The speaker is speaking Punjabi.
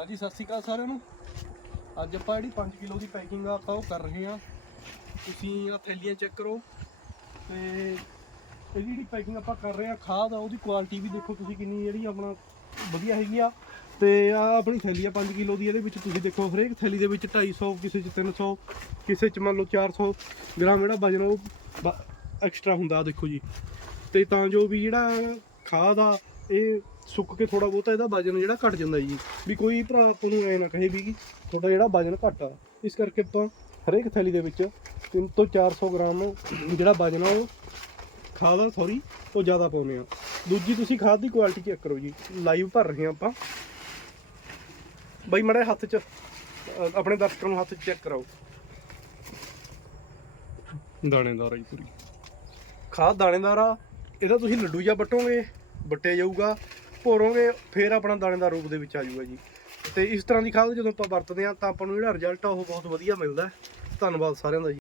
ਹਾਂਜੀ, ਸਤਿ ਸ਼੍ਰੀ ਅਕਾਲ ਸਾਰਿਆਂ ਨੂੰ। ਅੱਜ ਆਪਾਂ ਜਿਹੜੀ 5 ਕਿਲੋ ਦੀ ਪੈਕਿੰਗ ਆ, ਆਪਾਂ ਉਹ ਕਰ ਰਹੇ ਆ ਤੁਸੀਂ ਆ ਥੈਲੀਆਂ ਚੈੱਕ ਕਰੋ। ਤੇ ਇਹਦੀ ਜਿਹੜੀ ਪੈਕਿੰਗ ਆਪਾਂ ਕਰ ਰਹੇ ਆ ਖਾਦ ਆ, ਉਹਦੀ ਕੁਆਲਿਟੀ ਵੀ ਦੇਖੋ ਤੁਸੀਂ ਕਿੰਨੀ ਜਿਹੜੀ ਆਪਣਾ ਵਧੀਆ ਹੈਗੀ ਆ। ਤੇ ਆ ਆਪਣੀ ਥੈਲੀ ਆ 5 ਕਿਲੋ ਦੀ, ਇਹਦੇ ਵਿੱਚ ਤੁਸੀਂ ਦੇਖੋ ਹਰੇਕ ਥੈਲੀ ਦੇ ਵਿੱਚ 250 ਕਿਸੇ ਚ 300 ਕਿਸੇ ਚ ਮੰਨ ਲਓ 400 ਗ੍ਰਾਮ ਜਿਹੜਾ ਵਜਨ ਉਹ ਐਕਸਟਰਾ ਹੁੰਦਾ ਦੇਖੋ ਜੀ। ਤੇ ਤਾਂ ਜੋ ਵੀ ਜਿਹੜਾ ਖਾਦ ਆ ਇਹ ਸੁੱਕ ਕੇ ਥੋੜਾ ਬਹੁਤਾ ਇਹਦਾ ਵਜਨ ਜਿਹੜਾ ਘਟ ਜਾਂਦਾ ਜੀ। ਵੀ ਕੋਈ ਭਰਾ ਆਪਾਂ ਨੂੰ ਐ ਨਾ ਕਹੇ ਵੀ ਕਿ ਤੁਹਾਡਾ ਜਿਹੜਾ ਵਜਨ ਘੱਟ ਆ। ਇਸ ਕਰਕੇ ਆਪਾਂ ਹਰੇਕ ਥੈਲੀ ਦੇ ਵਿੱਚ 3 ਤੋਂ 400 ਗ੍ਰਾਮ ਜਿਹੜਾ ਵਜਨ ਆ ਉਹ ਖਾਦ ਆ ਸੌਰੀ ਉਹ ਜ਼ਿਆਦਾ ਪਾਉਂਦੇ ਆ। ਦੂਜੀ ਤੁਸੀਂ ਖਾਦ ਦੀ ਕੁਆਲਿਟੀ ਚੈੱਕ ਕਰੋ ਜੀ। ਲਾਈਵ ਭਰ ਰਹੇ ਆ ਆਪਾਂ। ਬਾਈ ਮੜੇ ਹੱਥ 'ਚ ਆਪਣੇ ਦਰਸ਼ਕਾਂ ਨੂੰ ਹੱਥ 'ਚ ਚੈੱਕ ਕਰਾਓ। ਦਾਣੇਦਾਰ ਆ ਜੀ ਪੂਰੀ। ਖਾਦ ਦਾਣੇਦਾਰ ਆ ਇਹਦਾ ਤੁਸੀਂ ਲੱਡੂ ਜਾਂ ਵਟੋਗੇ। ਵੱਟਿਆ ਜਾਊਗਾ, ਭੋਰੋਂਗੇ ਫਿਰ ਆਪਣਾ ਦਾਣੇਦਾਰ ਰੂਪ ਦੇ ਵਿੱਚ ਆ ਜਾਊਗਾ ਜੀ। ਤੇ ਇਸ ਤਰ੍ਹਾਂ ਦੀ ਖਾਦ ਜਦੋਂ ਆਪਾਂ ਵਰਤਦੇ ਆ ਤਾਂ ਆਪਾਂ ਨੂੰ ਜਿਹੜਾ ਰਿਜ਼ਲਟ ਆ ਉਹ ਬਹੁਤ ਵਧੀਆ ਮਿਲਦਾ ਧੰਨਵਾਦ ਸਾਰਿਆਂ ਦਾ ਜੀ।